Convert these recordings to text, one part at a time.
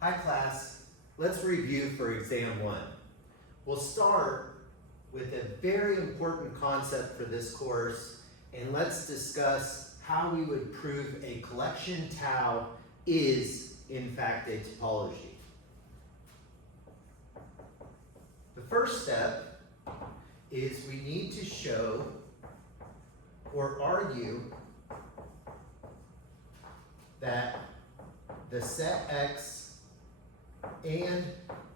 Hi class, let's review for exam 1. We'll start with a very important concept for this course, and let's discuss how we would prove a collection tau is in fact a topology. The first step is we need to show or argue that the set X and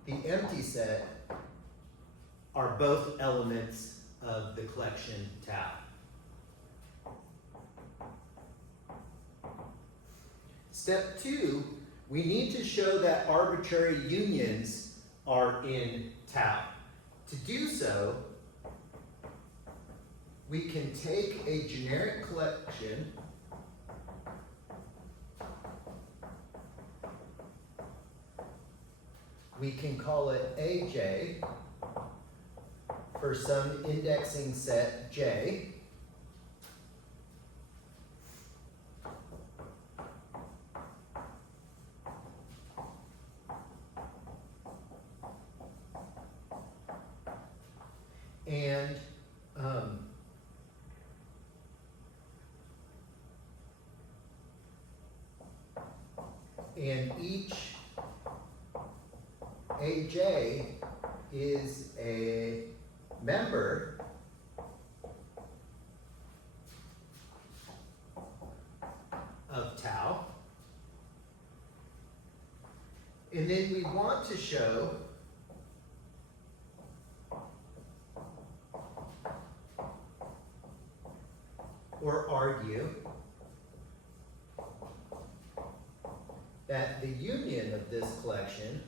the empty set are both elements of the collection tau. Step 2, we need to show that arbitrary unions are in tau. To do so, we can take a generic collection we can call it AJ for some indexing set J. And each AJ is a member of tau. And then we want to show or argue that the union of this collection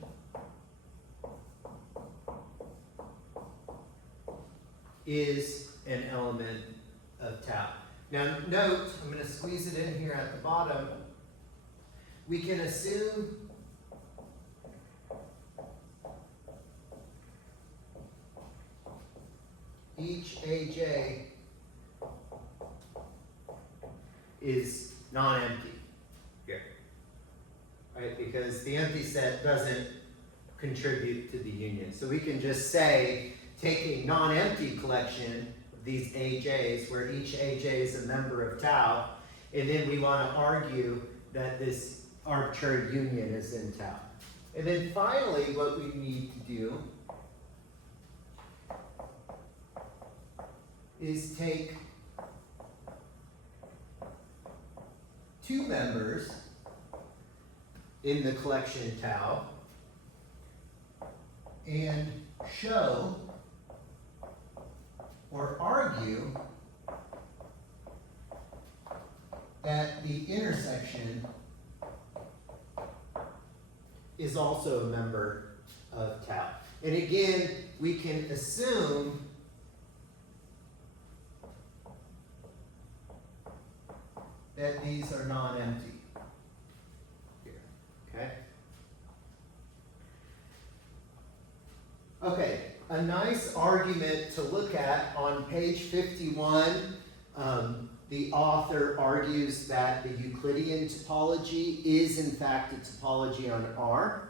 is an element of tau. Now note, I'm going to squeeze it in here at the bottom. We can assume each AJ is non-empty here, right? Because the empty set doesn't contribute to the union. So we can just say, take a non-empty collection of these AJs, where each AJ is a member of tau, and then we want to argue that this arbitrary union is in tau. And then finally, what we need to do is take two members in the collection tau and show or argue that the intersection is also a member of tau. And again, we can assume that these are non-empty here, okay? Okay, a nice argument to look at on page 51, the author argues that the Euclidean topology is in fact a topology on R.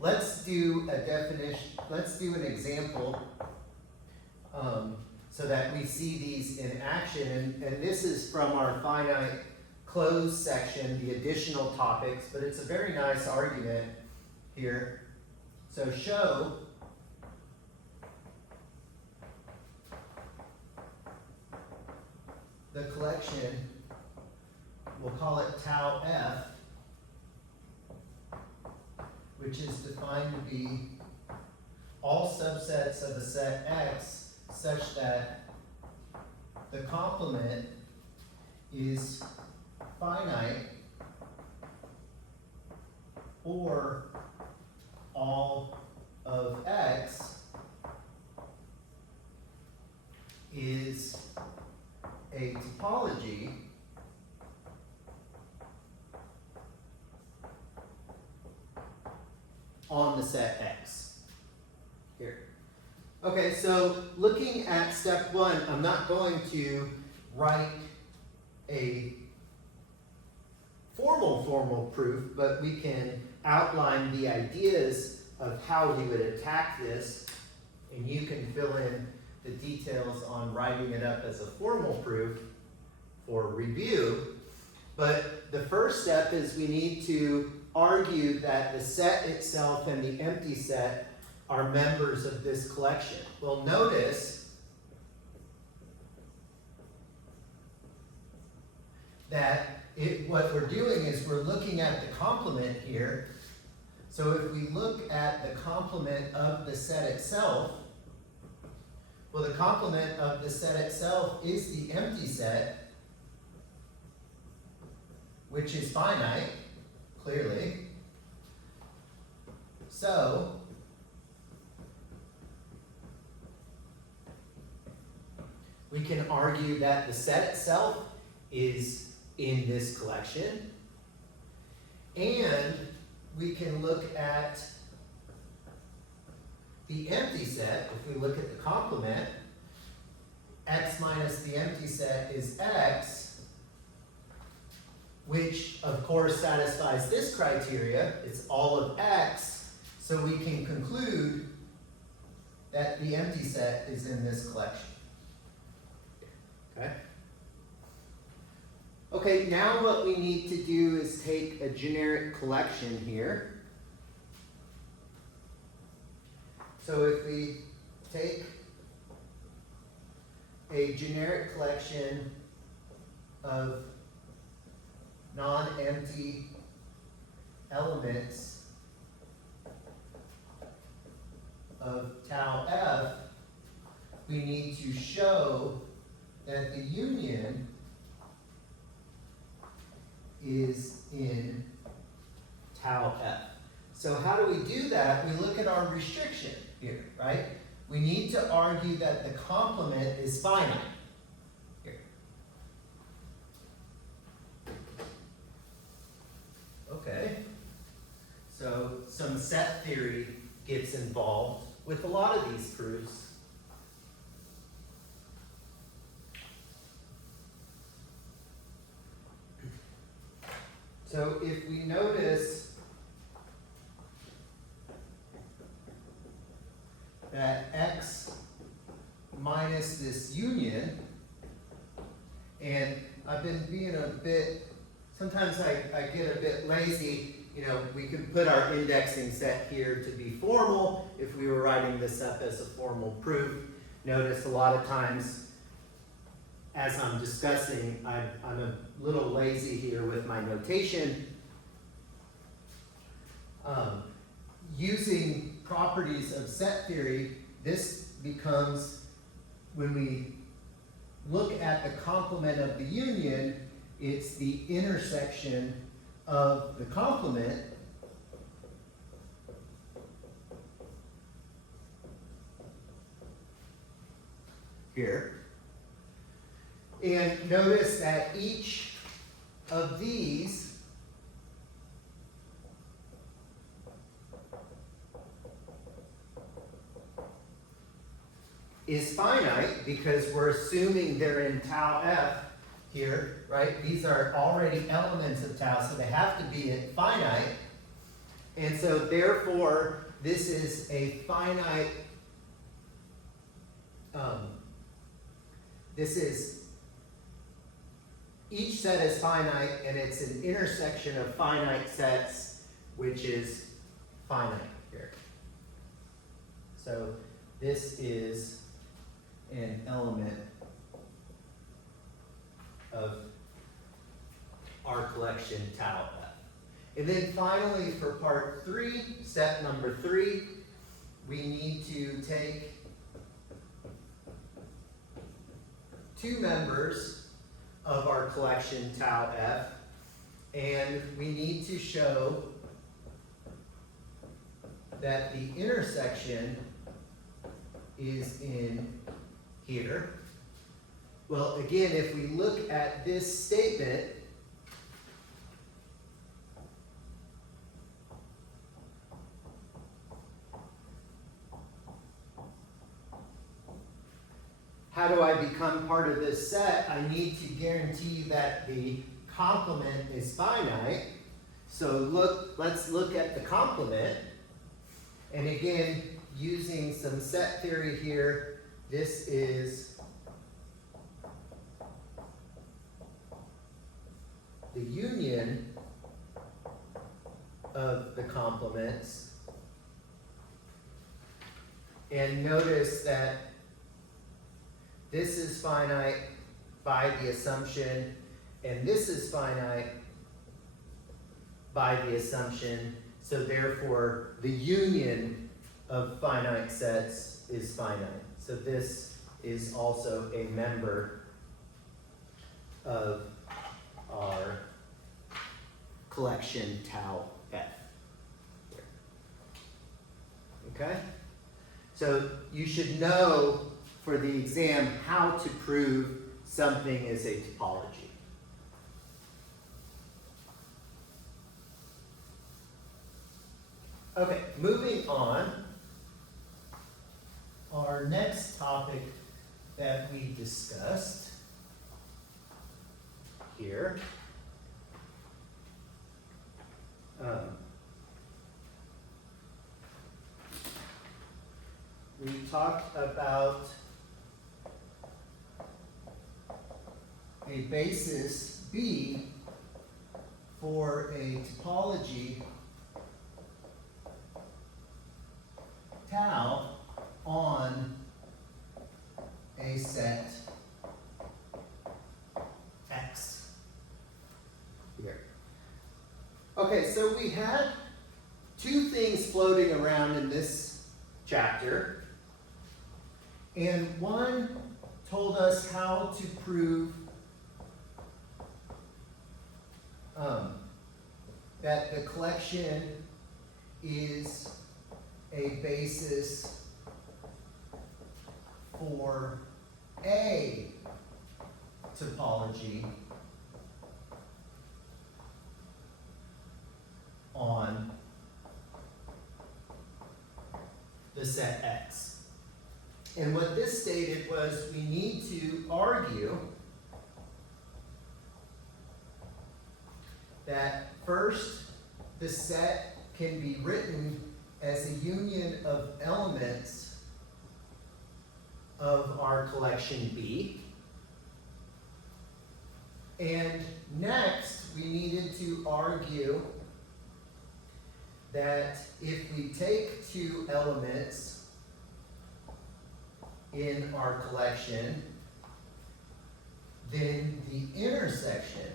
Let's do a definition, let's do an example so that we see these in action. And this is from our finite closed section, the additional topics, but it's a very nice argument here. So show the collection, we'll call it tau F, which is defined to be all subsets of a set X such that the complement is finite or all of X is a topology on the set X. Here. Okay, so looking at step 1, I'm not going to write a formal formal proof, but we can outline the ideas of how we would attack this, and you can fill in the details on writing it up as a formal proof for review. But the first step is we need to argue that the set itself and the empty set are members of this collection. Well, notice that what we're doing is we're looking at the complement here. So if we look at the complement of the set itself, well, the complement of the set itself is the empty set, which is finite, clearly. So we can argue that the set itself is in this collection, and we can look at the empty set. If we look at the complement, x minus the empty set is x, which of course satisfies this criteria. It's all of x, so we can conclude that the empty set is in this collection. Okay? Okay, now what we need to do is take a generic collection here. So if we take a generic collection of non-empty elements of tau f, we need to show that the union is in tau f. So how do we do that? We look at our restriction here, right? We need to argue that the complement is finite here. Okay, so some set theory gets involved with a lot of these proofs. So if we notice that x minus this union, and I've been being a bit, sometimes I get a bit lazy. You know, we could put our indexing set here to be formal if we were writing this up as a formal proof. Notice a lot of times as I'm discussing, I'm a little lazy here with my notation. Using properties of set theory, this becomes, when we look at the complement of the union, it's the intersection of the complement here. And notice that each of these is finite because we're assuming they're in tau f here, right? These are already elements of tau, so they have to be finite. And so therefore, this is a finite, each set is finite, and it's an intersection of finite sets, which is finite here. So this is an element of our collection tau f. And then finally, for part 3, step number 3, we need to take two members of our collection tau f, and we need to show that the intersection is in here. Well, again, if we look at this statement, how do I become part of this set? I need to guarantee that the complement is finite. So let's look at the complement. And again, using some set theory here, this is the union of the complements. And notice that this is finite by the assumption, and this is finite by the assumption, so therefore the union of finite sets is finite. So this is also a member of our collection tau F. Okay? So you should know for the exam how to prove something is a topology. Okay, moving on. Our next topic that we discussed here we talked about a basis B for a topology tau on a set X here. Okay, so we had two things floating around in this chapter, and one told us how to prove that the collection is a basis for a topology on the set X. And what this stated was we need to argue that first, the set can be written as a union of elements of our collection B. And next, we needed to argue that if we take two elements in our collection, then the intersection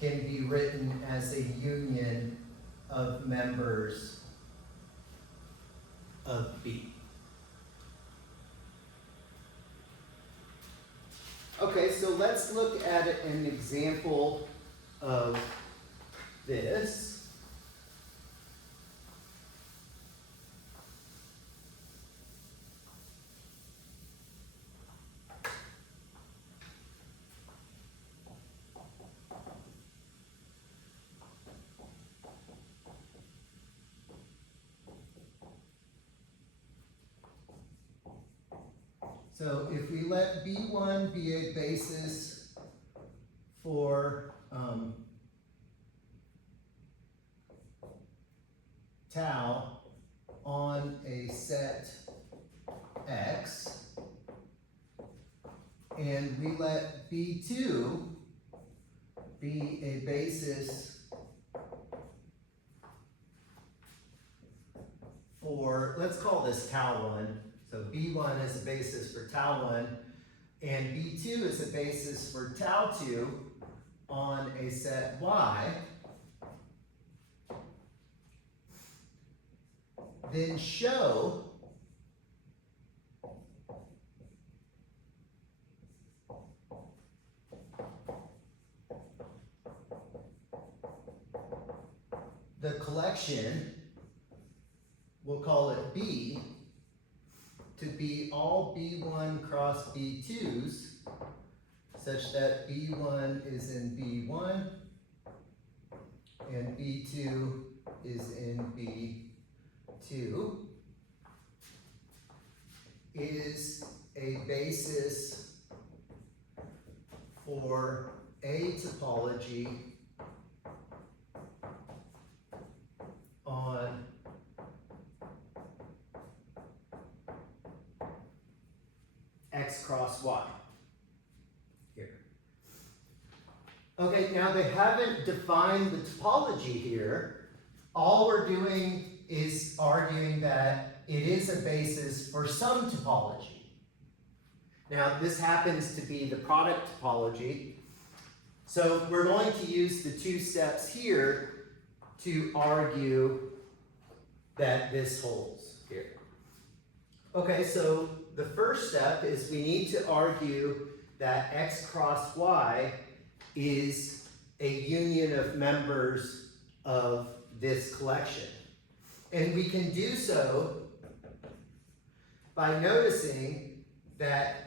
can be written as a union of members of B. Okay, so let's look at an example of this. So if we let B1 be a basis for tau on a set X, and we let B2 be a basis for, let's call this tau 1. So B1 is a basis for tau 1, and B2 is a basis for tau 2 on a set Y. Then show the collection, we'll call it B, to be all B1 cross B2s, such that B1 is in B1 and B2 is in B2, is a basis for a topology x cross y. Here. Okay, now they haven't defined the topology here. All we're doing is arguing that it is a basis for some topology. Now, this happens to be the product topology. So we're going to use the two steps here to argue that this holds here. Okay, so the first step is we need to argue that x cross y is a union of members of this collection. And we can do so by noticing that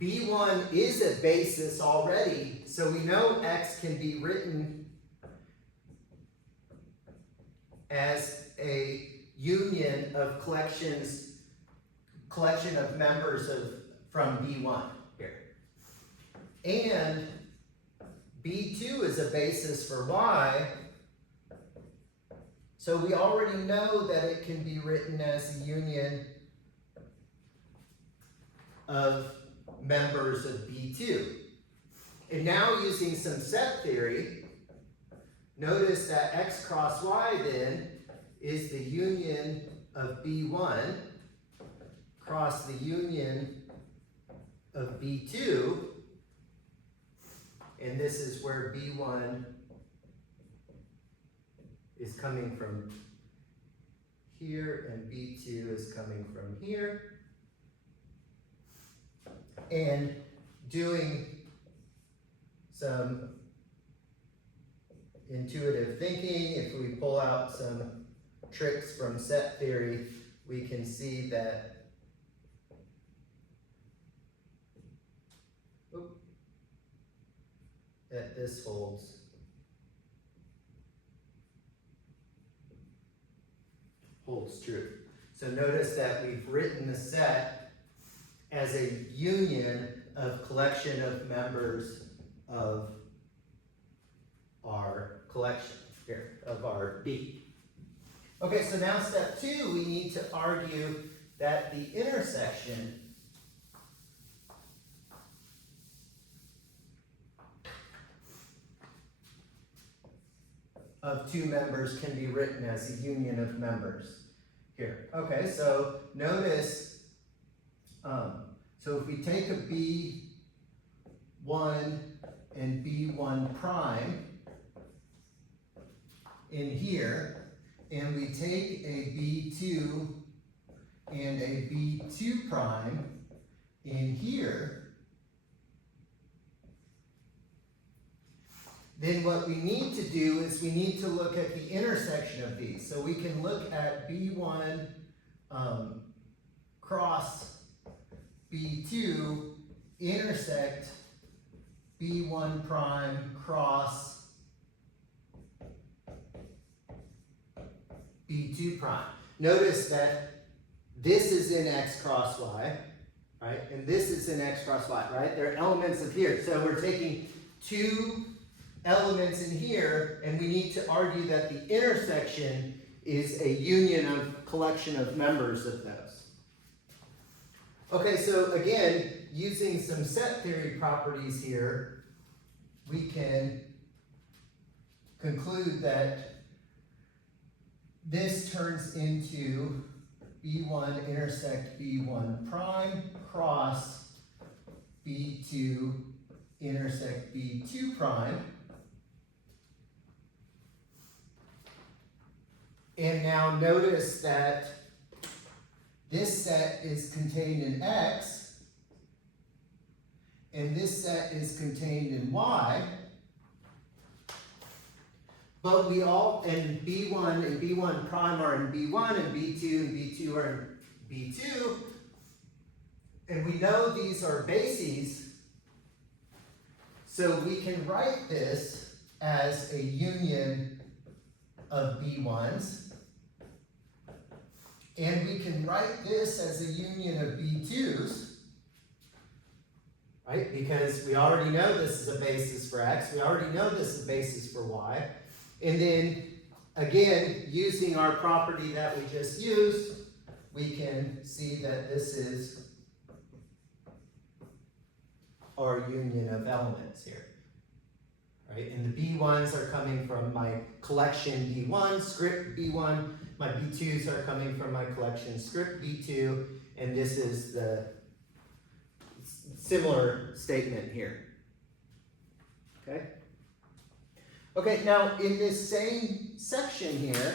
B1 is a basis already, so we know X can be written as a union of collection of members from B1 here. And B2 is a basis for Y, so we already know that it can be written as a union of members of B2. And now using some set theory, notice that x cross y then is the union of B1 cross the union of B2, and this is where B1 is coming from here and B2 is coming from here. And doing some intuitive thinking, if we pull out some tricks from set theory, we can see that this holds true. So notice that we've written the set as a union of collection of members of our collection here, of our B. Okay, so now step 2, we need to argue that the intersection of two members can be written as a union of members here. Okay, so notice, so if we take a B1 and B1 prime in here, and we take a B2 and a B2 prime in here, then what we need to do is we need to look at the intersection of these. So we can look at B1 cross B2 intersect B1 prime cross B2 prime. Notice that this is in x cross y, right? And this is in x cross y, right? They're elements of here. So we're taking two elements in here, and we need to argue that the intersection is a union of collection of members of those. Okay, so again, using some set theory properties here, we can conclude that this turns into B1 intersect B1 prime cross B2 intersect B2 prime. And now notice that this set is contained in X, and this set is contained in Y, but we all, and B1 and B1 prime are in B1, and B2 and B2 are in B2, and we know these are bases, so we can write this as a union of B1s. And we can write this as a union of B2s, right? Because we already know this is a basis for X. We already know this is a basis for Y. And then, again, using our property that we just used, we can see that this is our union of elements here. Right? And the B1s are coming from my collection B1, script B1. My B2s are coming from my collection script B2. And this is the similar statement here. Okay? Okay, now in this same section here,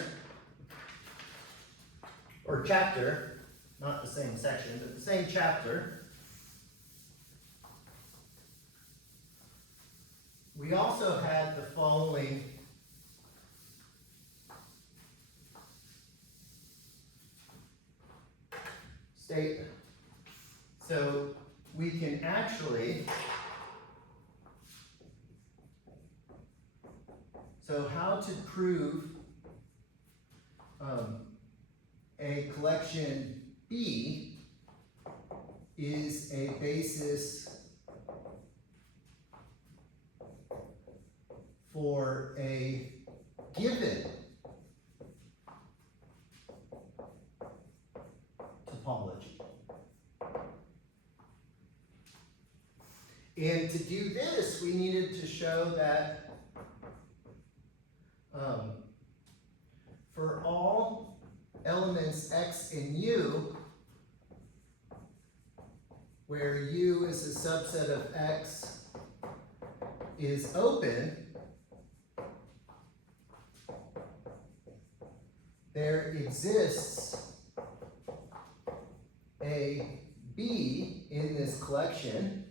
or chapter, not the same section, but the same chapter, we also had the following statement. So we can actually, so how to prove a collection B is a basis for a given topology. And to do this, we needed to show that for all elements x and u, where u is a subset of x is open, there exists a B in this collection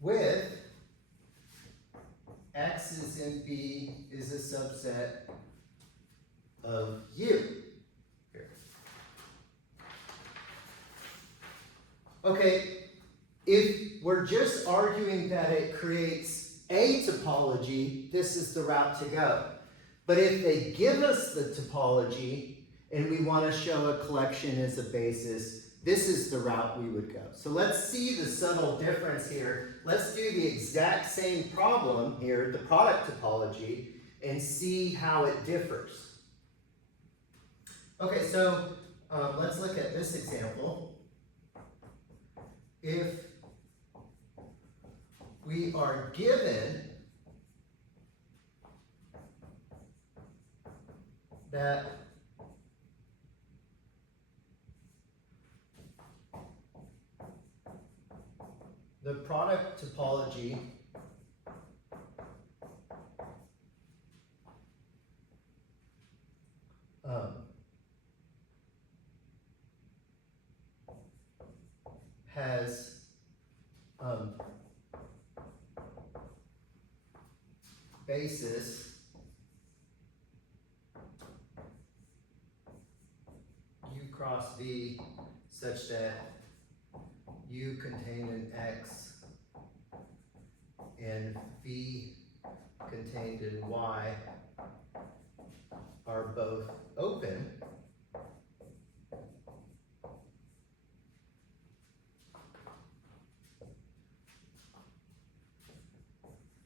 with x is in B is a subset of U. Here. Okay, if we're just arguing that it creates a topology, this is the route to go. But if they give us the topology and we want to show a collection as a basis, this is the route we would go. So let's see the subtle difference here. Let's do the exact same problem here, the product topology, and see how it differs. Okay, so let's look at this example. If we are given that the product topology has basis U cross V such that U contained in X and V contained in Y are both open,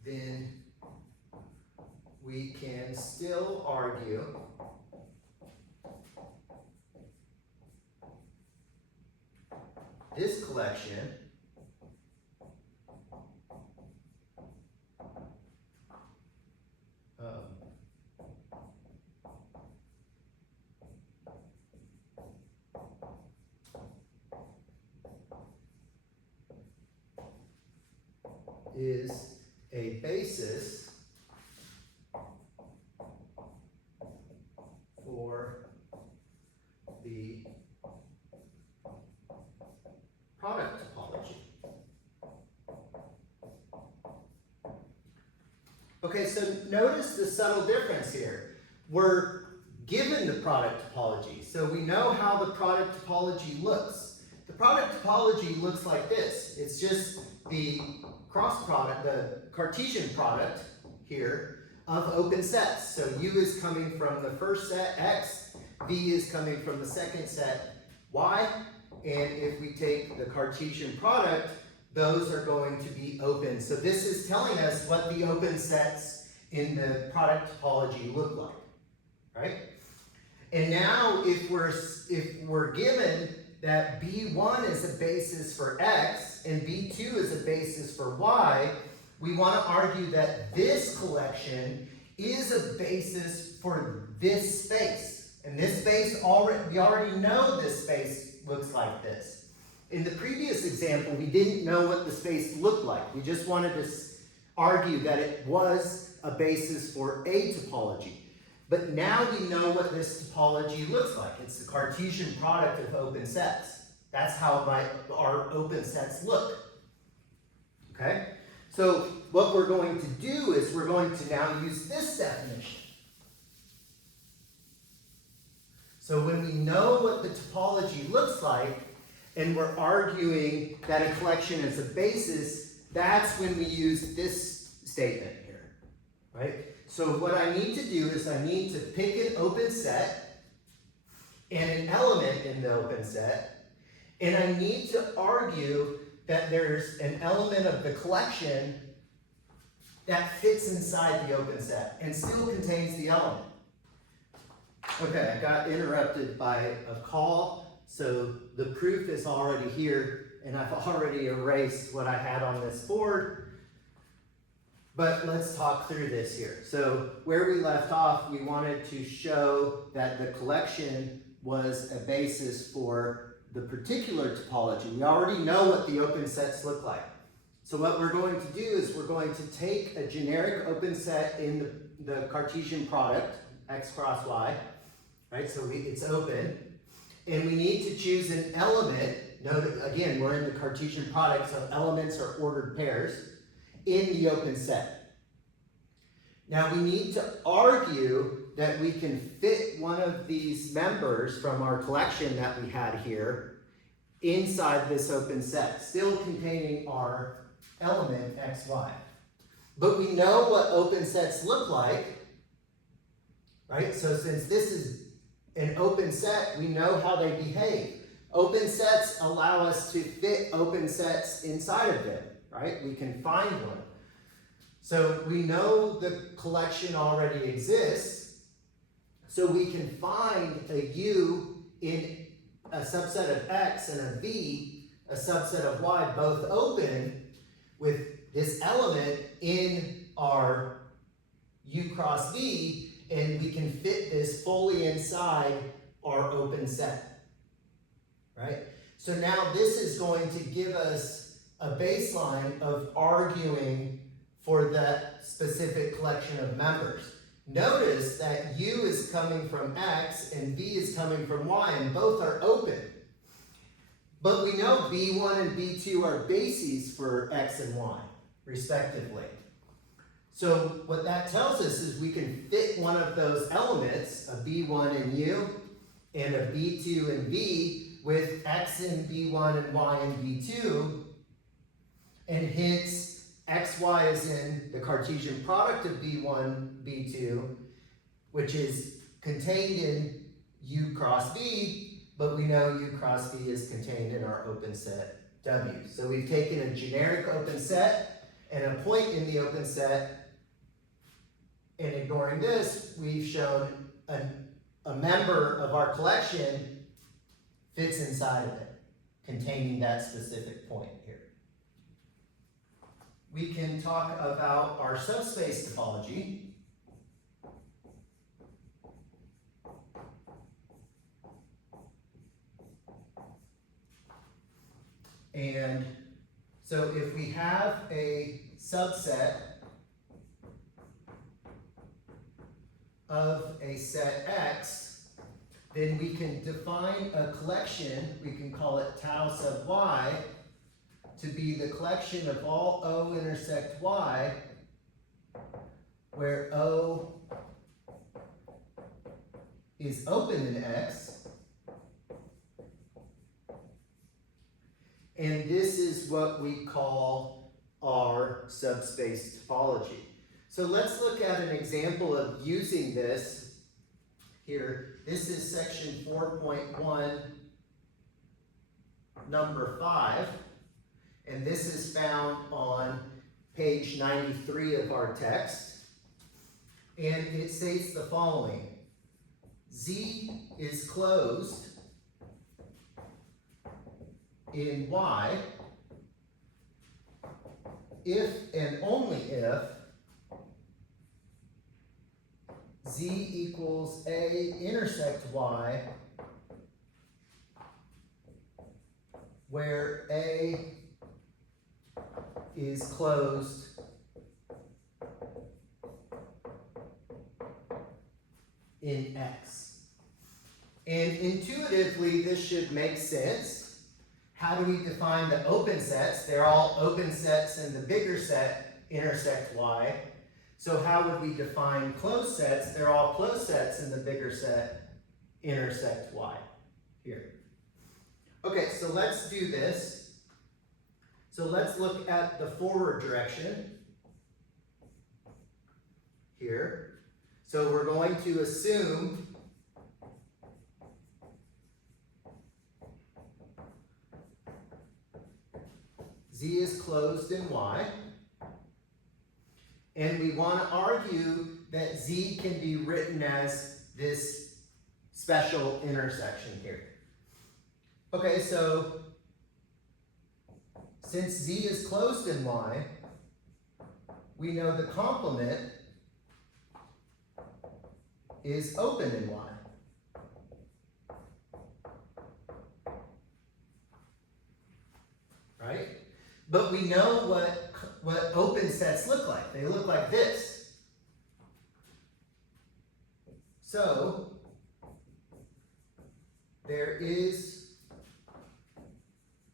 then we can still argue this collection is a basis for the product topology. Okay, so notice the subtle difference here. We're given the product topology, so we know how the product topology looks. The product topology looks like this. It's just the cross product, the Cartesian product here of open sets. So U is coming from the first set, X, V is coming from the second set, Y, and if we take the Cartesian product, those are going to be open. So this is telling us what the open sets in the product topology look like, right? And now if we're given that B1 is a basis for X and B2 is a basis for Y, we want to argue that this collection is a basis for this space. And this space, we already know this space looks like this. In the previous example, we didn't know what the space looked like. We just wanted to argue that it was a basis for a topology. But now we know what this topology looks like. It's the Cartesian product of open sets. That's how our open sets look. Okay? So what we're going to do is we're going to now use this definition. So when we know what the topology looks like, and we're arguing that a collection is a basis, that's when we use this statement here, right? So what I need to do is I need to pick an open set and an element in the open set, and I need to argue that there's an element of the collection that fits inside the open set and still contains the element. Okay, I got interrupted by a call, so the proof is already here, and I've already erased what I had on this board. But let's talk through this here. So where we left off, we wanted to show that the collection was a basis for the particular topology. We already know what the open sets look like. So what we're going to do is we're going to take a generic open set in the Cartesian product, x cross y, right? So it's open. And we need to choose an element. Note, again, we're in the Cartesian product, so elements are ordered pairs in the open set. Now we need to argue that we can fit one of these members from our collection that we had here inside this open set, still containing our element xy. But we know what open sets look like, right? So since this is an open set, we know how they behave. Open sets allow us to fit open sets inside of them, right? We can find one. So we know the collection already exists, so we can find a U in a subset of X and a V, a subset of Y, both open with this element in our U cross V, and we can fit this fully inside our open set, right? So now this is going to give us a baseline of arguing for that specific collection of members. Notice that U is coming from X and V is coming from Y, and both are open. But we know B1 and B2 are bases for X and Y, respectively. So what that tells us is we can fit one of those elements, a B1 and U, and a B2 and V, with X in B1 and Y in B2, and hence xy is in the Cartesian product of B1, B2, which is contained in U cross V, but we know U cross V is contained in our open set W. So we've taken a generic open set and a point in the open set, and ignoring this, we've shown a member of our collection fits inside of it, containing that specific point here. We can talk about our subspace topology. And so if we have a subset of a set X, then we can define a collection, we can call it tau sub Y, to be the collection of all O intersect Y, where O is open in X, and this is what we call our subspace topology. So let's look at an example of using this here. This is section 4.1, number 5. And this is found on page 93 of our text. And it states the following. Z is closed in Y if and only if Z equals A intersect Y, where A is closed in X. And intuitively, this should make sense. How do we define the open sets? They're all open sets and the bigger set intersect Y. So how would we define closed sets? They're all closed sets and the bigger set intersect Y. Here. Okay, so let's do this. So let's look at the forward direction here. So we're going to assume Z is closed in Y. And we want to argue that Z can be written as this special intersection here. Okay, so since Z is closed in Y, we know the complement is open in Y. Right? But we know what open sets look like. They look like this. So there is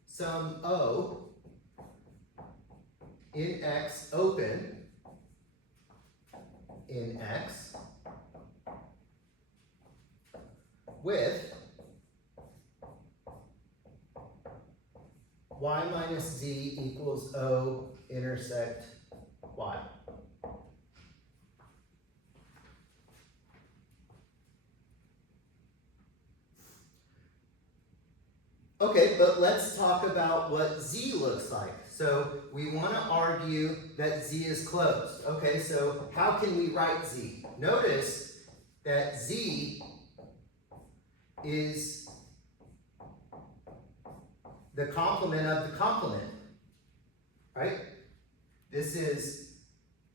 some O in X open in X with Y minus Z equals O intersect Y. Okay, but let's talk about what Z looks like. So we want to argue that Z is closed. Okay, so how can we write Z? Notice that Z is the complement of the complement, right? This is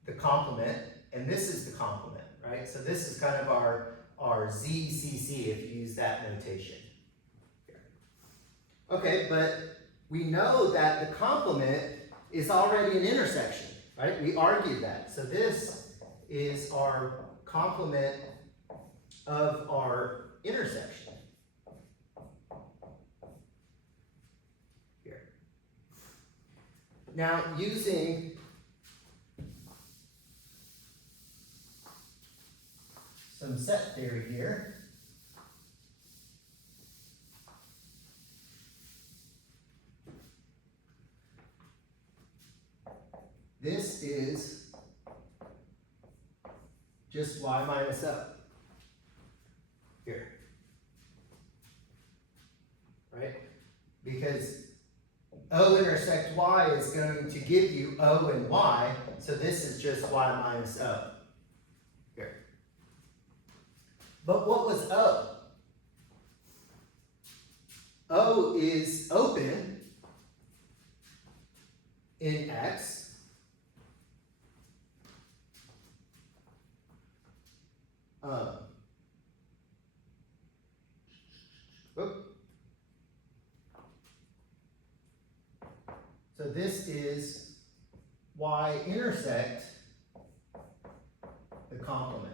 the complement, and this is the complement, right? So this is kind of our ZCC if you use that notation. Okay, but we know that the complement is already an intersection, right? We argued that. So this is our complement of our intersection. Here. Now, using some set theory here, this is just Y minus O here, right? Because O intersect Y is going to give you O and Y, so this is just Y minus O here. But what was O? O is open in X. So this is Y intersect the complement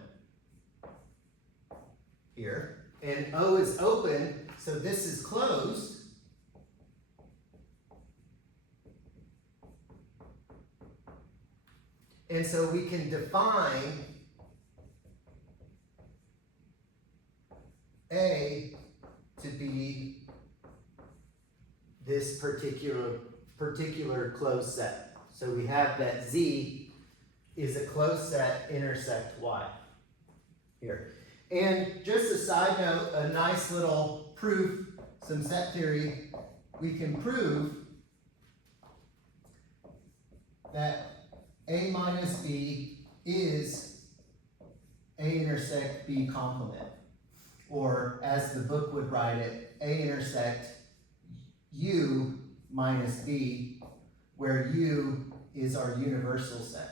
here. And O is open, so this is closed. And so we can define A to be this particular closed set. So we have that Z is a closed set intersect Y here. And just a side note, a nice little proof, some set theory, we can prove that A minus B is A intersect B complement. or as the book would write it, A intersect U minus B, where U is our universal set.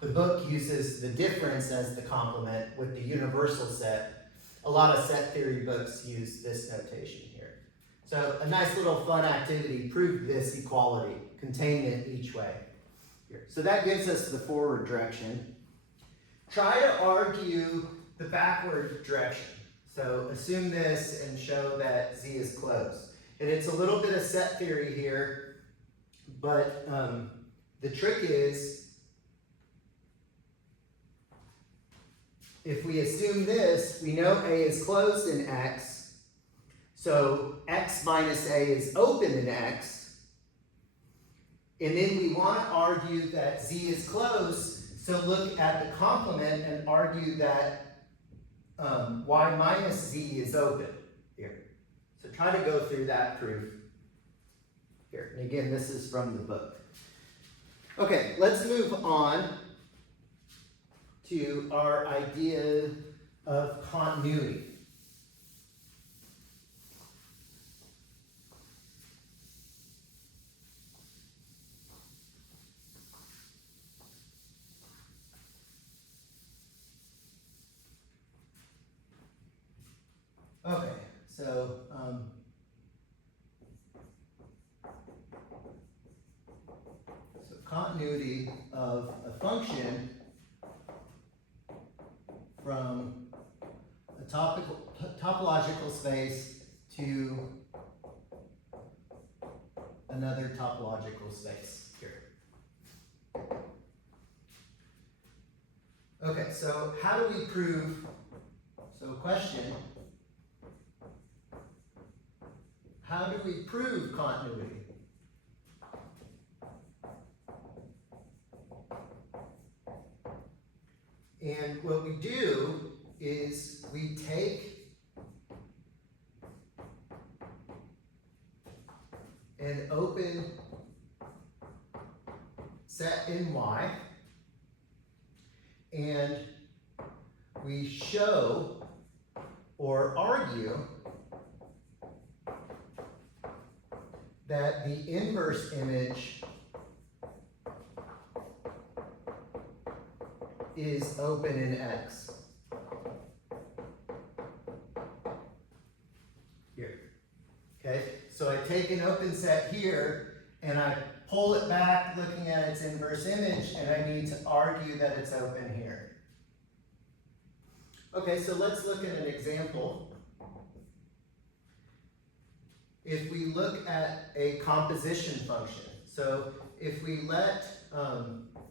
The book uses the difference as the complement with the universal set. A lot of set theory books use this notation here. So a nice little fun activity, prove this equality, containment each way. Here. So that gives us the forward direction. Try to argue the backward direction. So assume this and show that Z is closed. And it's a little bit of set theory here, but the trick is, if we assume this, we know A is closed in X, so X minus A is open in X, and then we want to argue that Z is closed, so look at the complement and argue that Y minus Z is open here. So try to go through that proof here. And again, this is from the book. Okay, let's move on to our idea of continuity. Okay, so continuity of a function from a topological space to another topological space here. Okay, so how do we prove, so question, how do we prove continuity? And what we do is we take an open set in Y, and we show or argue that the inverse image is open in X. Here. Okay, so I take an open set here and I pull it back looking at its inverse image, and I need to argue that it's open here. Okay, so let's look at an example. If we look at a composition function, so if we let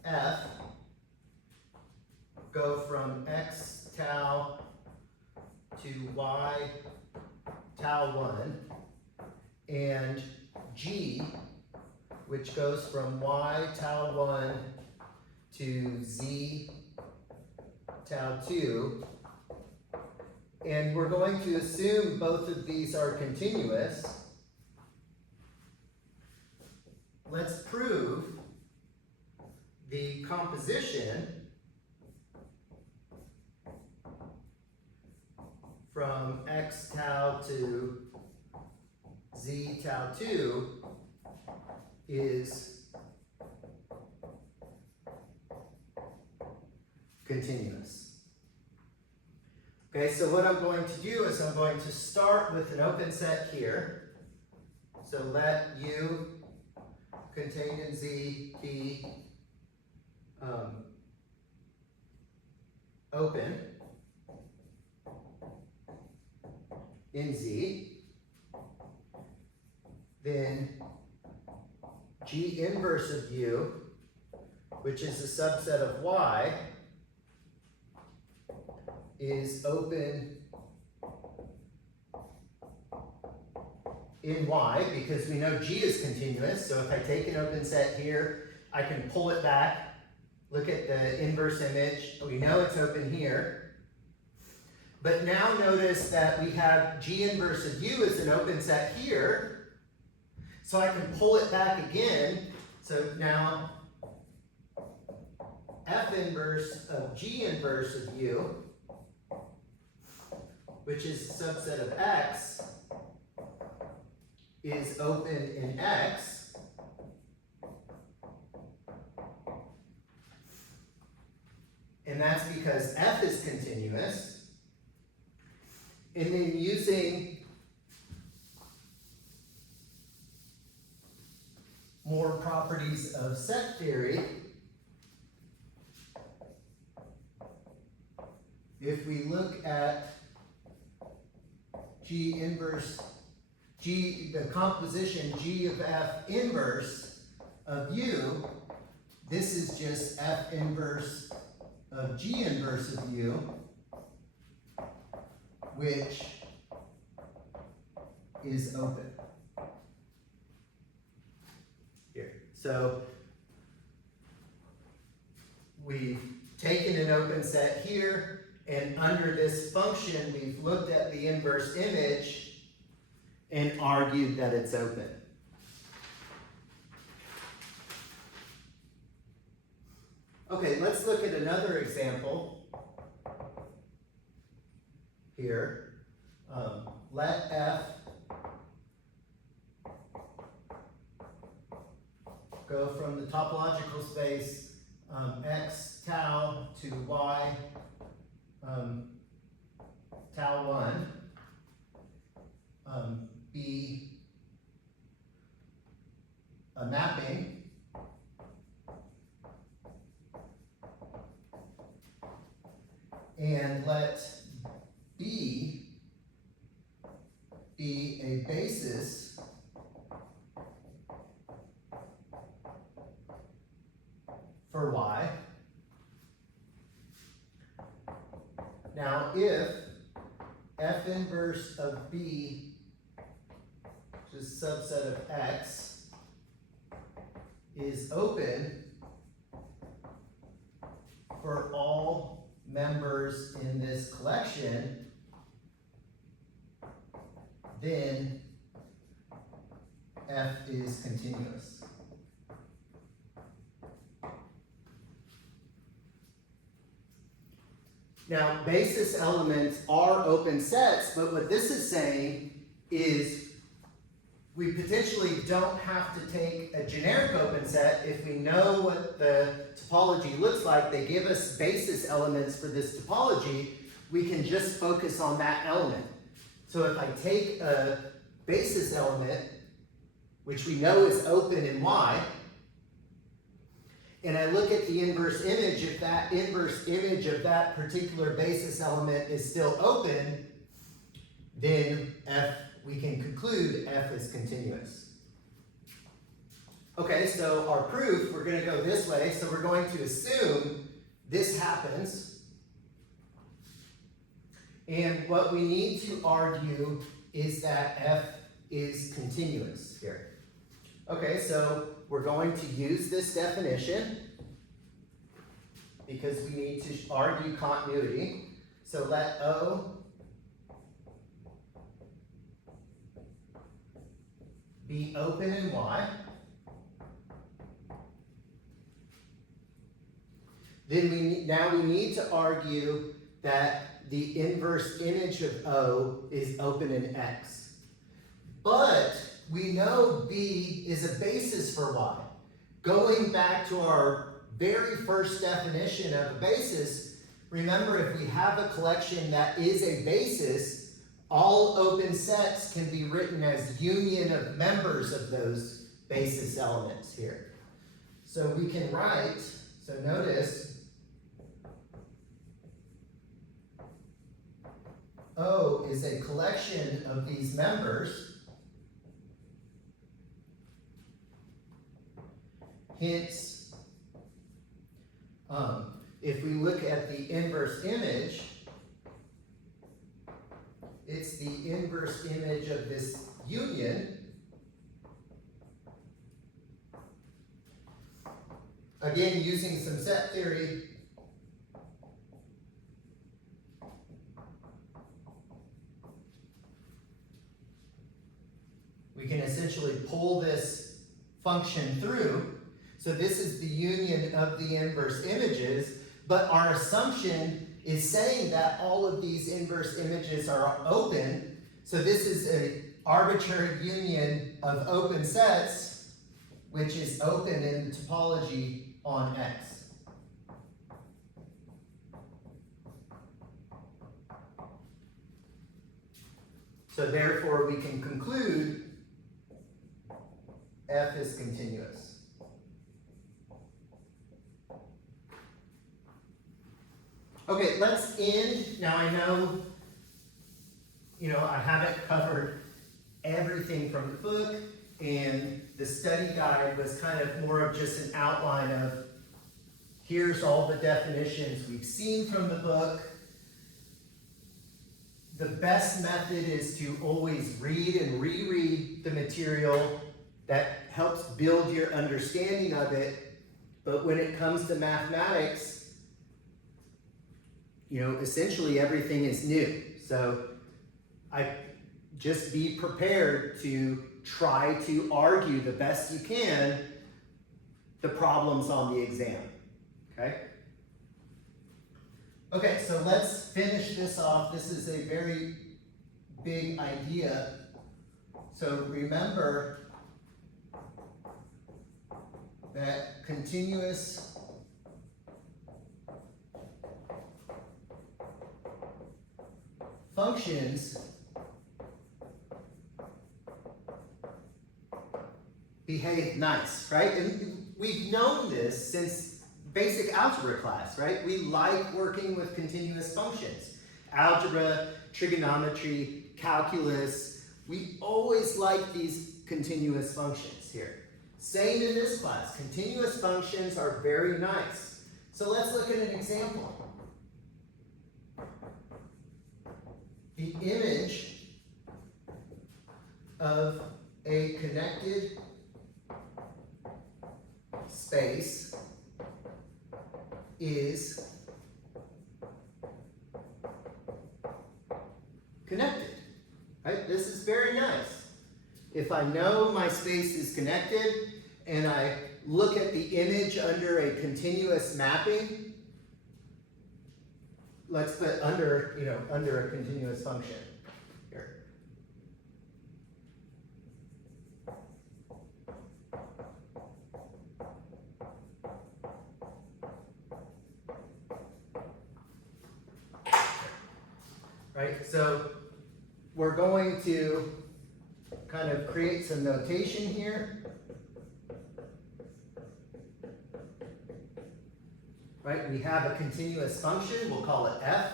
f go from x tau to y tau 1, and g, which goes from y tau 1 to z tau 2, and we're going to assume both of these are continuous, let's prove the composition from x tau to z tau 2 is continuous. Okay, so what I'm going to do is I'm going to start with an open set here. So let U contained in Z be open in Z. Then G inverse of U, which is a subset of Y, is open in Y because we know G is continuous. So if I take an open set here, I can pull it back, look at the inverse image. We know it's open here. But now notice that we have G inverse of U as an open set here. So I can pull it back again. So now F inverse of G inverse of U, which is a subset of X, is open in X, and that's because F is continuous. And then using more properties of set theory, if we look at G inverse, the composition G of F inverse of U, this is just F inverse of G inverse of U, which is open. Here. So we've taken an open set here, and under this function, we've looked at the inverse image and argued that it's open. Okay, let's look at another example here. Let F go from the topological space x tau to y tau 1 be a mapping and let B be a basis for Y. Now if F inverse of B, which is a subset of X, is open for all members in this collection, then F is continuous. Now, basis elements are open sets, but what this is saying is we potentially don't have to take a generic open set if we know what the topology looks like. They give us basis elements for this topology. We can just focus on that element. So if I take a basis element, which we know is open in Y, and I look at the inverse image, if that inverse image of that particular basis element is still open, then we can conclude F is continuous. Okay, so our proof, we're going to go this way. So we're going to assume this happens. And what we need to argue is that F is continuous here. Okay, so we're going to use this definition because we need to argue continuity. So let O be open in Y. Then now we need to argue that the inverse image of O is open in X. But we know B is a basis for Y. Going back to our very first definition of a basis, remember if we have a collection that is a basis, all open sets can be written as union of members of those basis elements here. So we can write, so notice, O is a collection of these members. Hence, if we look at the inverse image, it's the inverse image of this union. Again, using some set theory, we can essentially pull this function through. So this is the union of the inverse images, but our assumption is saying that all of these inverse images are open. So this is an arbitrary union of open sets, which is open in topology on X. So therefore we can conclude F is continuous. Okay, let's end. Now I know, I haven't covered everything from the book, and the study guide was kind of more of just an outline of here's all the definitions we've seen from the book. The best method is to always read and reread the material. That helps build your understanding of it. But when it comes to mathematics, essentially everything is new. So just be prepared to try to argue the best you can the problems on the exam, okay? Okay, so let's finish this off. This is a very big idea. So remember that continuous functions behave nice, right? And we've known this since basic algebra class, right? We like working with continuous functions. Algebra, trigonometry, calculus, we always like these continuous functions here. Same in this class. Continuous functions are very nice. So let's look at an example. The image of a connected space is connected, right? This is very nice. If I know my space is connected and I look at the image under a continuous mapping, let's put under a continuous function here. Right, so we're going to kind of create some notation here. Right, we have a continuous function, we'll call it f,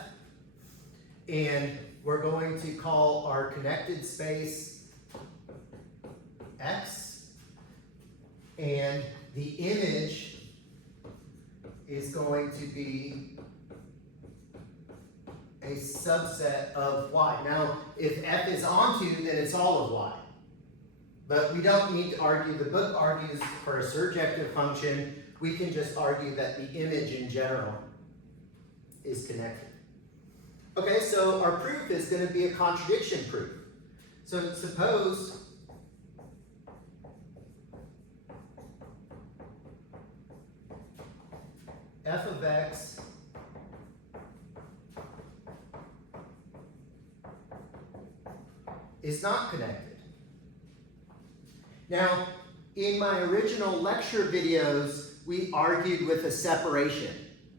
and we're going to call our connected space x, and the image is going to be a subset of y. Now, if f is onto, then it's all of y. But we don't need to argue. The book argues for a surjective function. We can just argue that the image in general is connected. Okay, so our proof is going to be a contradiction proof. So suppose f of x is not connected. Now, in my original lecture videos, we argued with a separation,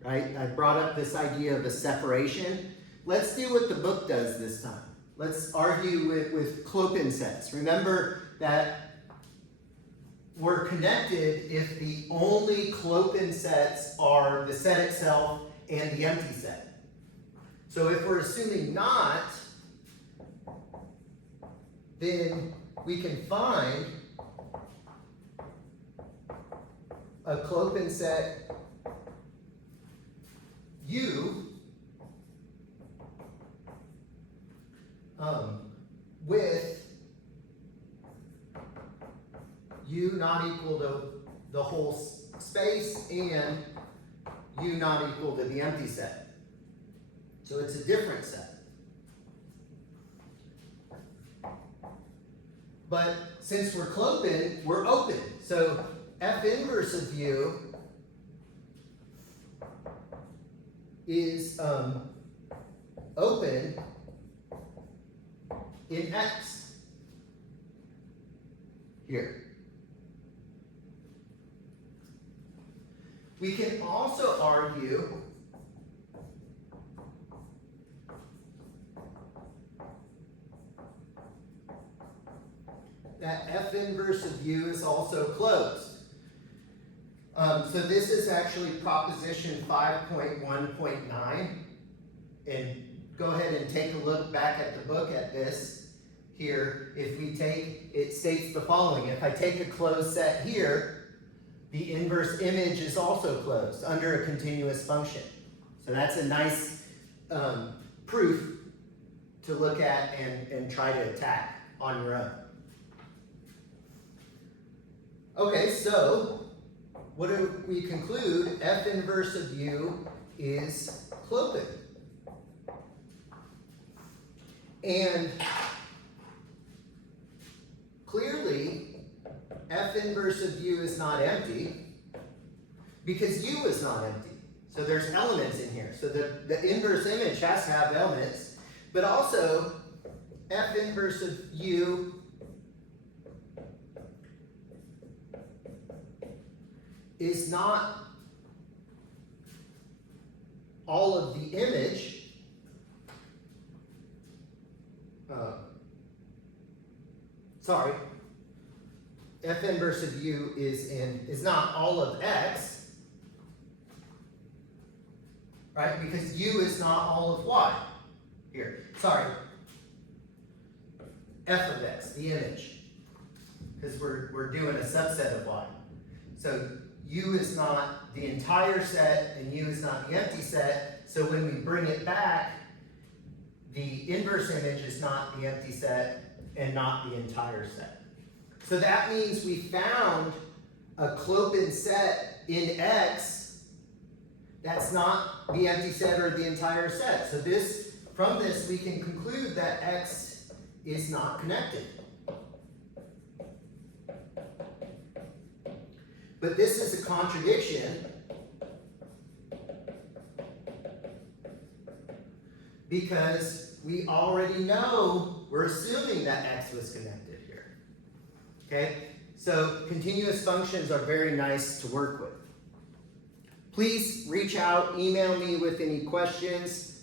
right? I brought up this idea of a separation. Let's do what the book does this time. Let's argue with clopin sets. Remember that we're connected if the only clopin sets are the set itself and the empty set. So if we're assuming not, then we can find a clopin set U with U not equal to the whole space and U not equal to the empty set. So it's a different set. But since we're clopin, we're open. So F inverse of U is open in X here. We can also argue that F inverse of U is also closed. So this is actually proposition 5.1.9. And go ahead and take a look back at the book at this here. If we take, it states the following. If I take a closed set here, the inverse image is also closed under a continuous function. So that's a nice proof to look at and try to attack on your own. Okay, so what do we conclude? F inverse of U is clopin. And clearly, F inverse of U is not empty because U is not empty. So there's elements in here. So the inverse image has to have elements, but also F inverse of U is not all of the image. F inverse of U is not all of X, right? Because U is not all of Y. Here, F of X, the image, because we're doing a subset of Y. So U is not the entire set, and U is not the empty set. So when we bring it back, the inverse image is not the empty set and not the entire set. So that means we found a clopin set in X that's not the empty set or the entire set. So from this we can conclude that X is not connected. But this is a contradiction because we already know, we're assuming that X was connected here. Okay? So continuous functions are very nice to work with. Please reach out, email me with any questions.